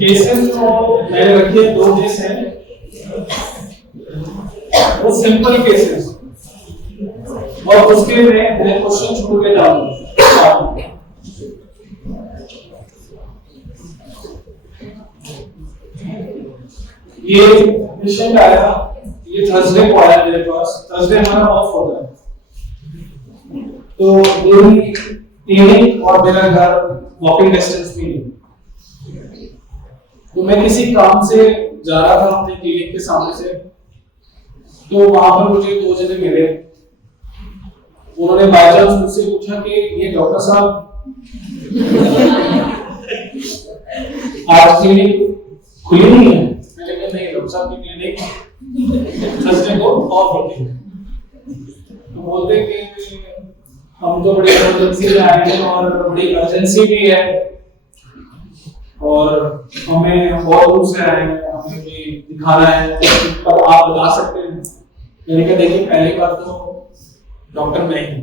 Cases जो मैंने रखे हैं, 2 केस हैं, वो सिंपल केसेस, और उसके में मैं क्वेश्चन छोड़ के जाऊंगा। ये पेशेंट आया, ये थर्सडे को आया मेरे पास। थर्सडे हमारा ऑफ होता है, तो मेरी क्लिनिक और मेरा घर वॉकिंग डिस्टेंस में है। तो मैं किसी काम से जा रहा था अपने क्लिनिक के सामने से, तो वहां पर मुझे 2 जने मिले। उन्होंने बाय चांस मुझसे पूछा कि ये डॉक्टर साहब आज क्लिनिक खुली नहीं है? मैंने कहा नहीं, डॉक्टर साहब की क्लिनिक थर्सडे को ऑफ होती है। तो बोलते कि हम तो बड़ी इमरजेंसी में आए हैं और बड़ी अर्जेंसी भी है, और हमें बहुत दूर से आए हैं, हमें भी दिखाना है, पर आप बता सकते हैं? मैंने कहा देखिए, पहली बार तो डॉक्टर मैं ही।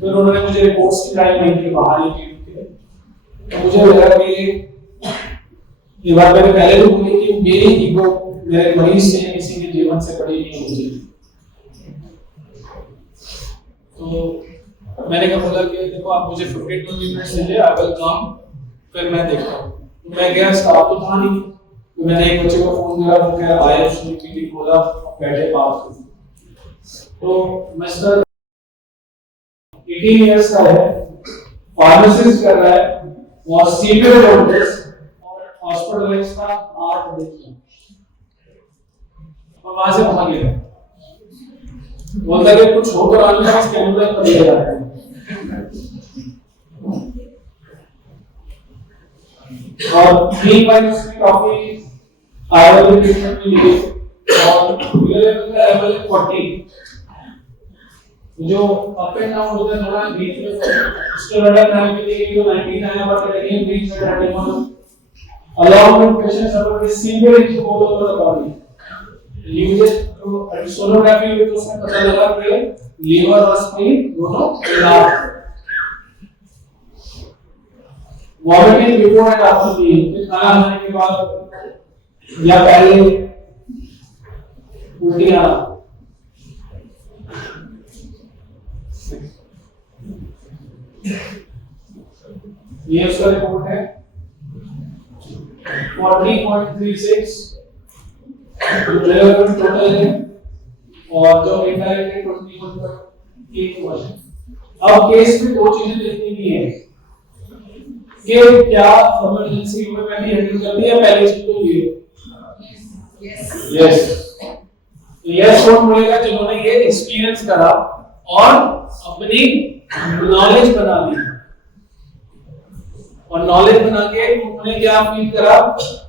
फिर उन्होंने मुझे रिपोर्ट्स दिखाई नहीं थी बाहर ही के, तो मुझे लगा कि ये बात मैंने पहले भी बोली कि मेरी ईगो मेरे मरीज से किसी के जीवन से बड़ी नहीं होती। तो मैंने कहा बोला कि देखो आप मुझे 15 to 20 मिनट्स दीजिए, आई विल कम, फिर मैं देखता हूँ। तो मैं गया, स्टाफ तो था नहीं, तो मैंने एक बच्चे को फोन किया, वो कह रहा आया, उसने मीटिंग खोला, बैठे बात की। तो मिस्टर 18 इयर्स का है, फार्मासिस्ट कर रहा है, और सीवियर डॉक्टर्स और हॉस्पिटलाइज्ड था 8 दिन, और वहां से वहां गया। बोलता कि कुछ हो तो रहा है, इसके अंदर पड़ गया है। और 3 बार उसने काफी आयुर्वेदिक ट्रीटमेंट भी ली, और लेवल का लेवल 40, जो अप एंड डाउन होता है थोड़ा, बीच में स्टेरॉइड थेरेपी दी गई तो 19 आया, बट अगेन बीच में treatment along with patients suffer with severe itch all over the body। Liver तो सोनोग्राफी हुई तो उसमें पता लगा कि लीवर और स्प्लीन दोनों खराब। Vomiting before and after meal, खाना खाने के बाद या पहले उल्टी आना। ये उसका रिपोर्ट है 40.36 रेलेवेंट टोटल है, और जो इनडायरेक्ट है 21.81। अब केस में 2 चीजें देखनी की है कि क्या इमरजेंसी होम्योपैथी हैंडल करती है। पहली चीज तो ये यस, यस कौन बोलेगा? जिन्होंने ये एक्सपीरियंस करा और अपनी नॉलेज बना ली, और नॉलेज बना के उन्होंने क्या फील करा,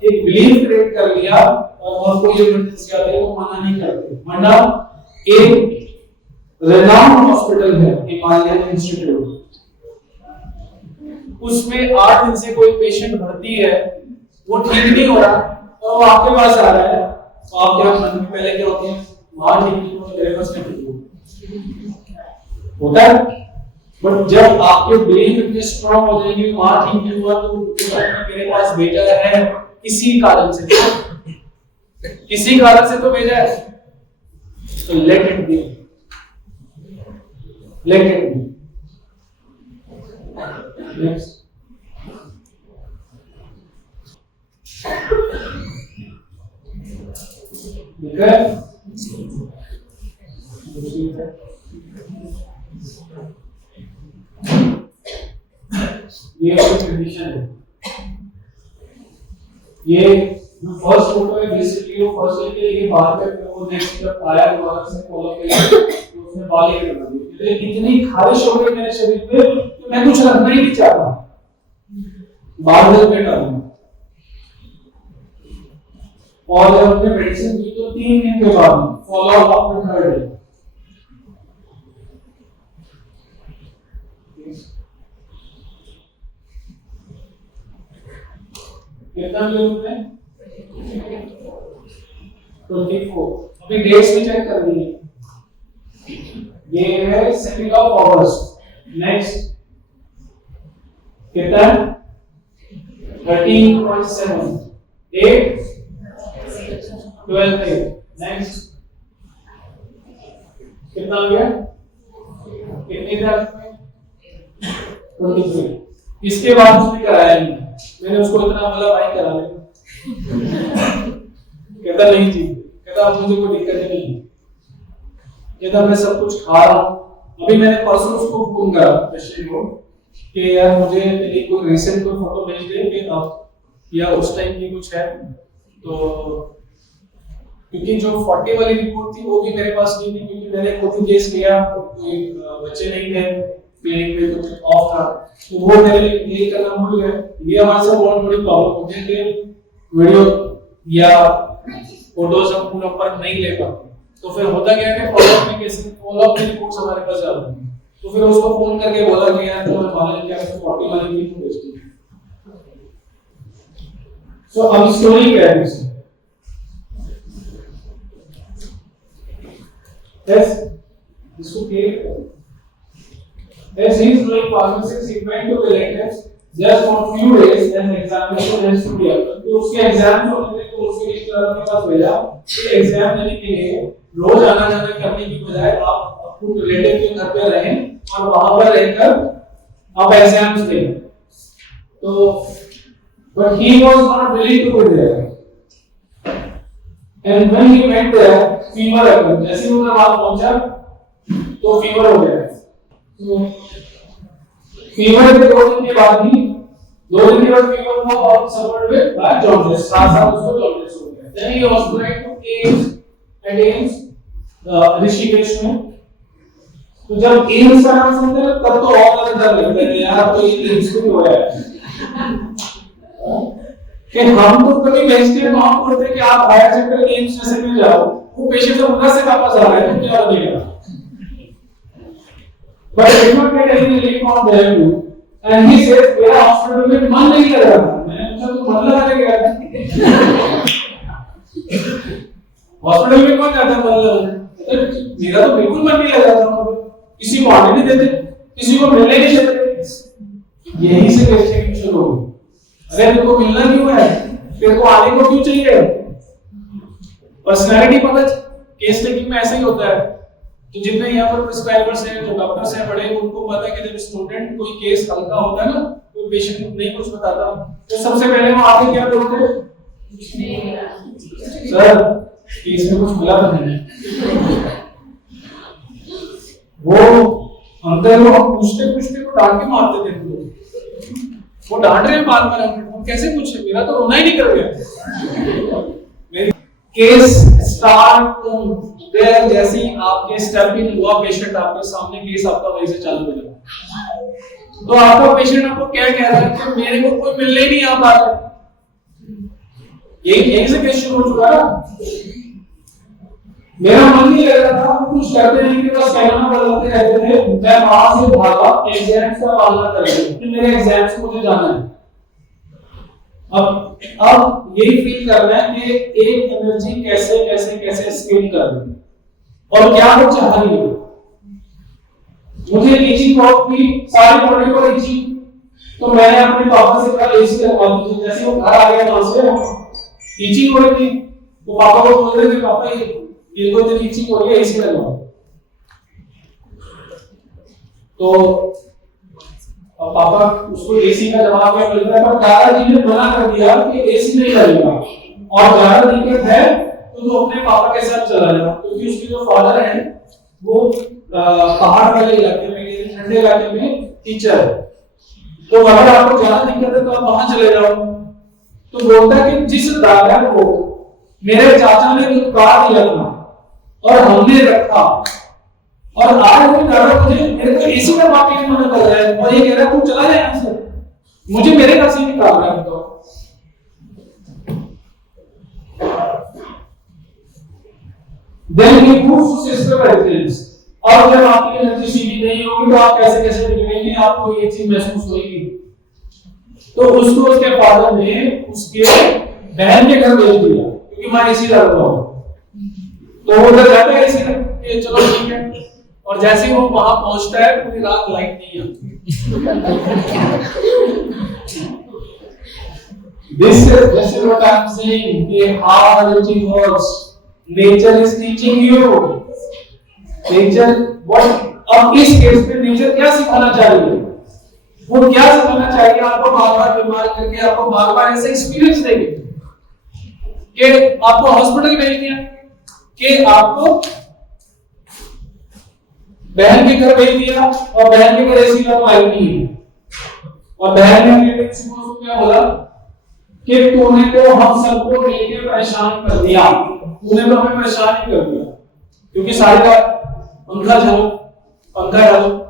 एक बिलीफ क्रिएट कर लिया, और कोई इमरजेंसी आती है वो मना नहीं करते। वरना एक रेनाउंड हॉस्पिटल है हिमालयन इंस्टीट्यूट, उसमें 8 दिन से कोई पेशेंट भर्ती है, वो ठीक नहीं हो रहा, और वो आपके पास आ रहा है, तो आप क्या मन में पहले क्या होते हैं, वहां ठीक नहीं हो, मेरे पास नहीं होता है। बट जब आपके बिलीफ इतने स्ट्रांग हो जाएंगे, वहां ठीक नहीं हुआ तो मेरे पास भेजा है किसी कारण से, किसी कारण से तो भेजा है, तो let it be, let it be. Next, ठीक है, ये कंडीशन है। ये फर्स्ट फोटो है, बेसिकली वो फर्स्ट के ये बाहर पे वो नेक्स्ट जब आया दोबारा से फॉलो किया तो उसने बाल ही कटा दिए। लेकिन इतनी खारिश हो गई मेरे शरीर पे कि मैं कुछ रखना ही नहीं चाहता, बाल दल पे डालूंगा। और जब हमने मेडिसिन दी तो 3 दिन के बाद फॉलो अप में 3rd डे कितना लोग हैं 24। अभी डेट्स भी चेक करनी है। ये है 2 अगस्त। नेक्स्ट कितना है 13.7 8 12 नेक्स्ट कितना हो गया कितने था 23 इसके बाद उसने कराया नहीं मैंने उसको इतना बोला भाई करा ले कहता नहीं जी कहता मुझे कोई दिक्कत नहीं कहता मैं सब कुछ खा रहा हूँ अभी मैंने परसों उसको फोन करा पेशेंट को कि यार मुझे तेरी कोई रिसेंट कोई फोटो भेज दे कि अब या उस टाइम की कुछ है तो क्योंकि जो 40 वाली रिपोर्ट थी वो भी मेरे पास नहीं थी क्योंकि मैंने खुद केस किया कोई बच्चे नहीं थे क्लिनिक में कुछ ऑफ था तो वो मेरे लिए ये करना भूल गए ये हमारे साथ बहुत बड़ी प्रॉब्लम होती है कि वीडियो या फोटोज हम पूरा पर नहीं ले पाते तो फिर होता क्या है कि फॉलोअप में कैसे फॉलोअप की रिपोर्ट्स हमारे पास आ जाती है तो फिर उसको फोन करके बोला कि यार तुम्हें मालूम है कि आपको 40 वाली की भेजती है सो अब स्टोरी क्या है इसमें Yes, इसको क्या as he is doing pharmacists he went to relatives just for few days and examination has to be done तो उसके एग्जाम होने थे तो उसके रिश्तेदारों के पास भेजा कि एग्जाम देने के लिए रोज आना जाना करने की बजाय आप अपने रिलेटिव के घर पे रहें और वहां पर रहकर आप एग्जाम्स दें तो but he was not willing to go there and when he went there fever है जैसे ही उधर वहां पहुंचा तो फीवर हो गया तो फीवर के 2 दिन के बाद ही 2 दिन के बाद फीवर हुआ और सफर्ड विद बैक जॉन्डिस साथ उसको जॉन्डिस हो गया then he hospitalised to AIIMS Rishikesh में तो जब एम्स का नाम सुनते हैं तब तो और ज्यादा डर लगता है यार तो ये एम्स भी हो रहा है कि हम तो कभी भेजते हैं काम करते हैं कि आप हायर सेंटर एम्स जैसे में जाओ वो पेशेंट से उधर से वापस आ रहा है तो क्या बनेगा but I did not get any relief from there too and he said मेरा हॉस्पिटल में मन नहीं लग रहा था मैंने पूछा तो मन लगाने गया हॉस्पिटल में कौन जाता मन लगाने मेरा तो बिल्कुल मन नहीं लग रहा था किसी को आने नहीं देते किसी को मिलने नहीं देते यही से कैसे शुरू हो अरे तेरे को मिलना क्यों है तेरे को आने को क्यों चाहिए पर्सनालिटी पता केस टेकिंग में ऐसा ही होता है तो जितने यहाँ पर प्रिस्क्राइबर्स हैं जो डॉक्टर्स हैं बड़े उनको पता है कि जब स्टूडेंट कोई केस हल्का होता है ना कोई पेशेंट नहीं कुछ बताता तो सबसे पहले वो आके क्या बोलते हैं सर केस में कुछ मिला तो नहीं वो अंदर वो हम पूछते पूछते को डांट के मारते थे वो डांट रहे हैं बार बार हम कैसे पूछे मेरा तो रोना ही नहीं कर गया केस स्टार्ट देयर जैसे ही आपके स्टेप इन हुआ पेशेंट आपके सामने केस आपका वहीं से चालू हो जाएगा तो आपका पेशेंट आपको क्या कह रहा है कि मेरे को कोई मिलने ही नहीं आ पा रहा यही से केस शुरू हो चुका है मेरा मन नहीं लग रहा था कुछ करते नहीं कि बस कहना बोलते रहते थे मैं वहां से भागा एग्जाम्स का पालना करके कि मेरे एग्जाम्स मुझे जाना है अब यही फील करना है कि एक एनर्जी कैसे कैसे कैसे स्केल करनी है और क्या वो चाह रही है मुझे टीचिंग बहुत की सारी बॉडी को टीचिंग तो मैंने अपने पापा से कहा एसी लगवा दीजिए जैसे वो घर आ गया वहां से टीचिंग हो रही थी तो पापा को बोल रहे थे पापा ये तो टीचिंग हो रही है एसी लगवाओ तो पापा उसको एसी का जवाब क्या मिल रहा है पर दादाजी ने मना कर दिया कि एसी नहीं लगेगा और ज्यादा दिक्कत है तो वो अपने पापा के साथ चला जाओ क्योंकि उसके जो फादर हैं वो पहाड़ वाले इलाके में ठंडे इलाके में टीचर है तो अगर आपको ज्यादा दिक्कत है तो आप वहां चले जाओ तो बोलता है कि जिस दादा को मेरे चाचा ने कार दिया था और हमने रखा और आज वो दादा मेरे को एसी में बात करने मना कर रहा है और ये कह रहा है तू चला जाए यहाँ से मुझे मेरे घर से भी काम रहा है तो then he moves to system resilience और जब आपकी एनर्जी सीधी नहीं होगी तो आप कैसे कैसे दिखेंगे आपको ये चीज महसूस होगी तो उसको उसके फादर ने उसके बहन के घर भेज दिया क्योंकि मैं इसी लग रहा हूँ तो वो उधर जाता है इसी कि चलो ठीक है और जैसे ही वो वहां पहुंचता है पूरी रात लाइट नहीं आती this is what I am saying कि how everything works. Nature is teaching you. Nature what? अब इस केस में नेचर क्या सिखाना चाहिए? वो क्या सिखाना चाहिए आपको? बार-बार बीमार करके आपको बार-बार ऐसे एक्सपीरियंस देंगे कि आपको हॉस्पिटल भेज दिया, कि आपको बहन के घर भेज दिया और बहन के घर ऐसी लगवाई नहीं है, और बहन ने अपने किसी को क्या बोला कि तूने तो हम सबको मिलके परेशान कर दिया, तूने तो हमें परेशान ही कर दिया, क्योंकि सारी रात पंखा चलाओ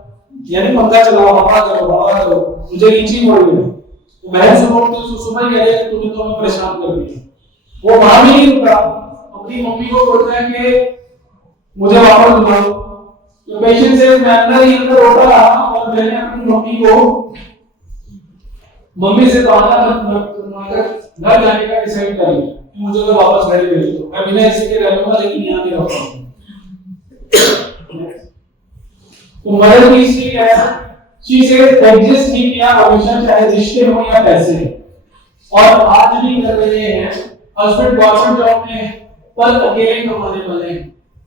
यानी पंखा चलाओ, हवा करो, मुझे नीचे हो रही है, तो बहन से बोलते सुबह कह रहे तूने तो हमें परेशान कर दिया। वो वहां भी नहीं रुका, अपनी मम्मी को बोलता है कि मुझे वापस बुलाओ, तो पेशेंट से मैं अंदर ही अंदर रोता रहा और मैंने अपनी मम्मी से घर जाने का डिसाइड कर लिया कि मुझे तो वापस घर ही भेज दो, मैं बिना इसी के रह लूंगा लेकिन यहाँ नहीं रहूंगा। तो मदर की हिस्ट्री क्या है? शी सेड एग्जिस्ट नहीं किया हमेशा, चाहे रिश्ते हो या पैसे, और आज भी कर रहे हैं। हस्बैंड गवर्नमेंट जॉब में पर अकेले कमाने वाले हैं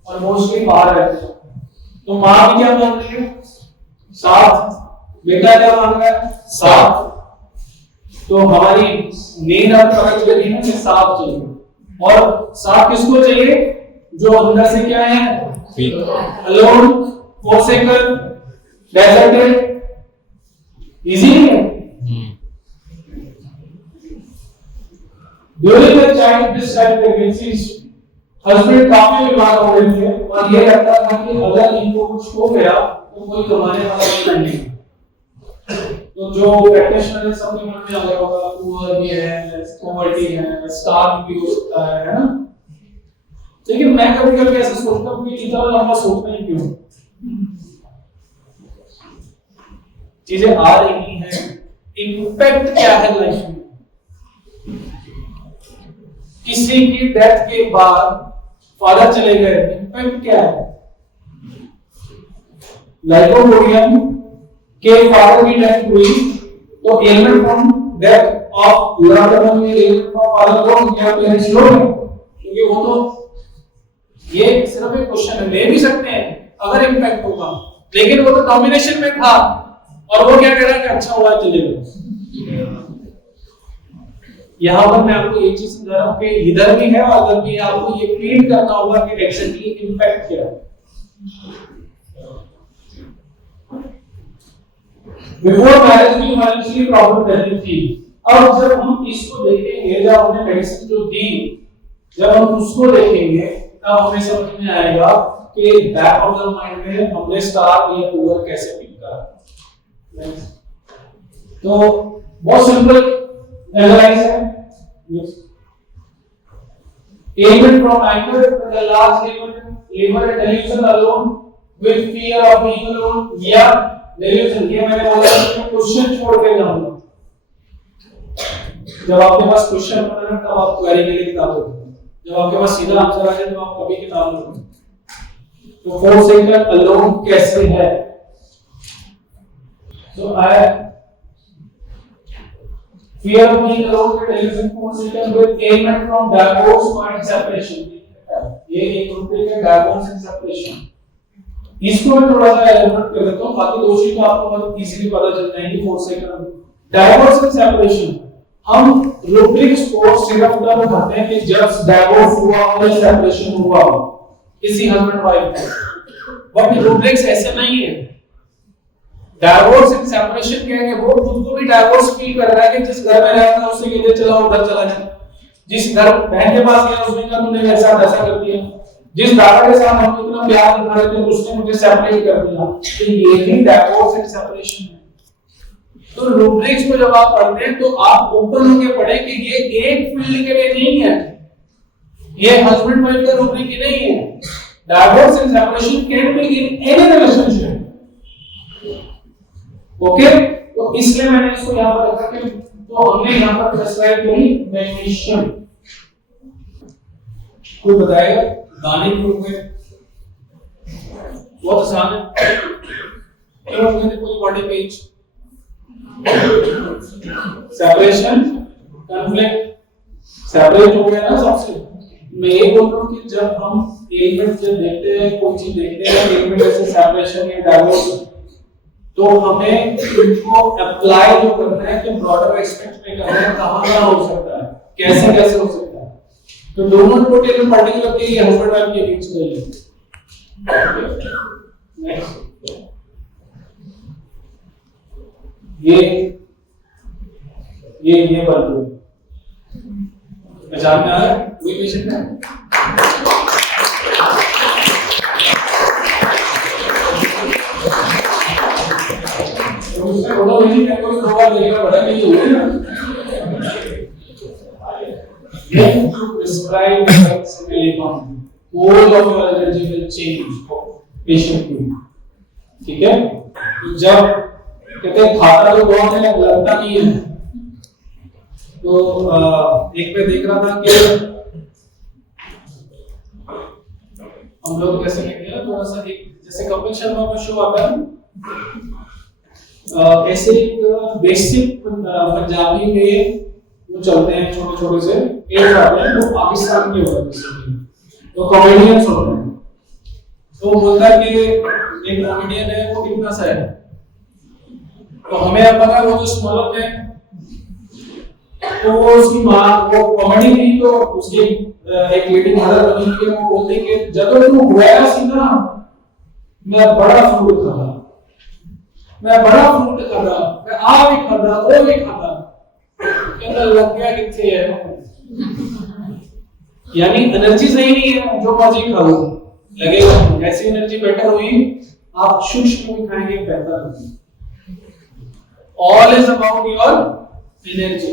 और मोस्टली बाहर रहते हैं, तो माँ भी क्या मांग रही है? साथ। बेटा क्या मांग रहा है? साथ। तो हमारी नींद अब पकड़ गई ना कि साथ चाहिए, और साथ किसको चाहिए? जो अंदर से क्या है? Alone, forsaken, deserted. इजी है। During the child this type pregnancy husband काफी बीमार हो रहे थे और ये लगता था कि अगर इनको कुछ हो गया तो कोई कमाने वाला नहीं। तो जो प्रैक्टिशनर है सबके मन में आ गया होगा पुअर भी है, पॉवर्टी है, स्टार भी हो सकता है ना। लेकिन मैं कभी-कभी ऐसा सोचता हूं कि इतना लंबा सोचना ही क्यों? चीजें आ रही हैं, इम्पैक्ट क्या है लाइफ में? किसी की डेथ के बाद फादर चले गए, इम्पैक्ट क्या है? लाइकोपोडियम के फादर की डेथ हुई तो एलिमेंट फ्रॉम डेथ ऑफ यूराटम में एलिमेंट फ्रॉम फादर को क्या पेरेंट्स लोग हैं, क्योंकि वो तो ये सिर्फ एक क्वेश्चन है, ले भी सकते हैं अगर इम्पैक्ट होगा, लेकिन वो तो कॉम्बिनेशन में था और वो क्या कह रहा है कि अच्छा हुआ चलेगा। यहां पर मैं आपको एक चीज समझा रहा हूं कि इधर भी है और उधर भी है, आपको ये फील करना होगा कि एक्चुअली इंपैक्ट क्या है। बिफोर मैरिज भी फाइनेंशियली प्रॉब्लम रहती थी, अब जब हम इसको देखेंगे, जब हमने मेडिसिन जो दी, जब हम उसको देखेंगे तब हमें समझ में आएगा कि बैक ऑफ द माइंड में हमने स्टार या पुअर कैसे पिक करा। तो बहुत सिंपल एनालाइज है। Ailment from anger, the large liver delusion alone with fear of being alone, या delusion, ये मैंने बोला कि क्वेश्चन छोड़ के जाऊंगा। जब आपके पास क्वेश्चन होता है तब आप क्वेरी के लिए किताब पढ़ते हैं, जब आपके पास सीधा आंसर आ जाए तो आप कभी किताब नहीं पढ़ते। तो फोरसेकन अलोन कैसे है? So fear of being alone with delusion, foursecan with ailment from divorce and separation. ये एक टॉपिक है divorce and separation। इसको मैं थोड़ा सा एलिमिनेट कर देता हूँ, बाकी दो चीजें आपको बहुत इजीली पता चल जाएंगी। फोरसेकन divorce and separation, हम रूब्रिक्स को सिर्फ तब उठाते हैं कि जब divorce हुआ और separation हुआ किसी हस्बैंड वाइफ का, बट रूब्रिक्स ऐसे नहीं है। डाइवोर्स एंड सेपरेशन क्या है? वो खुद को भी डाइवोर्स फील कर रहा है कि जिस घर में रहता है उससे कहते चलो उधर चला जा, जिस घर बहन के पास गया उसने कहा तुमने मेरे साथ ऐसा कर दिया, जिस दादा के साथ हम इतना प्यार कर रहे थे उसने मुझे सेपरेट कर दिया। तो ये भी डाइवोर्स एंड सेपरेशन है। तो रूब्रिक्स को जब आप पढ़ते हैं तो आप ओपन होकर पढ़े कि ये एक फील्ड के लिए नहीं है, ये हस्बैंड वाइफ का रूब्रिक ही नहीं है। Divorce and separation can be in any relationship. Okay, तो इसलिए मैंने इसको यहां पर रखा कि तो हमने यहां पर प्रेस्क्राइब करी मैग्नीशियम। कोई बताएगा गाने के रूप में? बहुत आसान है। क्यों मैंने कोई body page separation, conflict separate हो गया ना सबसे। मैं ये बोल रहा हूँ कि जब हम एक मिनट जब देखते हैं कोई चीज देखते हैं एक मिनट ऐसे सेपरेशन या डाइवोर्स, तो हमें इनको अप्लाई जो करना है कि ब्रॉडर एस्पेक्ट में करना है, कहाँ हो सकता है, कैसे कैसे हो सकता है। तो दोनों टोटल इन पर्टिकुलर के हस्बैंड वाइफ के बीच में है। नेक्स्ट ये बात है, पहचान में आ रहा है कोई पेशेंट है? तो उससे बोलो नहीं है, कोई दो बार देखना पड़ा नहीं हो गया ना। ये to prescribe silicone, all of your energy will change patient को, ठीक है? तो जब कहते हैं खाता तो बहुत है लगता नहीं है, तो एक पे देख रहा था कि हम लोग कैसे लेंगे ना थोड़ा सा, एक जैसे कपिल शर्मा का शो आता है, ऐसे एक बेसिक पंजाबी में वो चलते हैं छोटे छोटे से एक आते हैं, वो पाकिस्तान के होते हैं, तो कॉमेडियंस होते हैं। तो बोलता है कि एक कॉमेडियन है वो कितना सा है, तो हमें अब पता है वो जो स्मॉलर है, तो वो उसकी माँ वो कॉमेडी नहीं तो उसकी एक लेडी मदर बनी हुई है, वो बोलती है कि जब तू हुआ सी ना मैं बड़ा फ्रूट खाता, मैं बड़ा फ्रूट खाता, मैं आ भी खाता वो भी खाता, कहता लग गया कितने है, यानी एनर्जी सही नहीं है, जो मर्जी खाओ लगेगा। ऐसी एनर्जी बेटर हुई आप सूक्ष्म में खाएंगे बेहतर होगी। All is about your energy.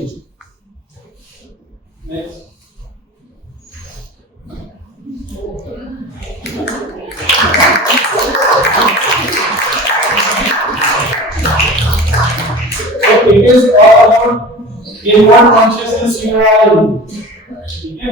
Next it is all about in what consciousness you are in, ठीक है?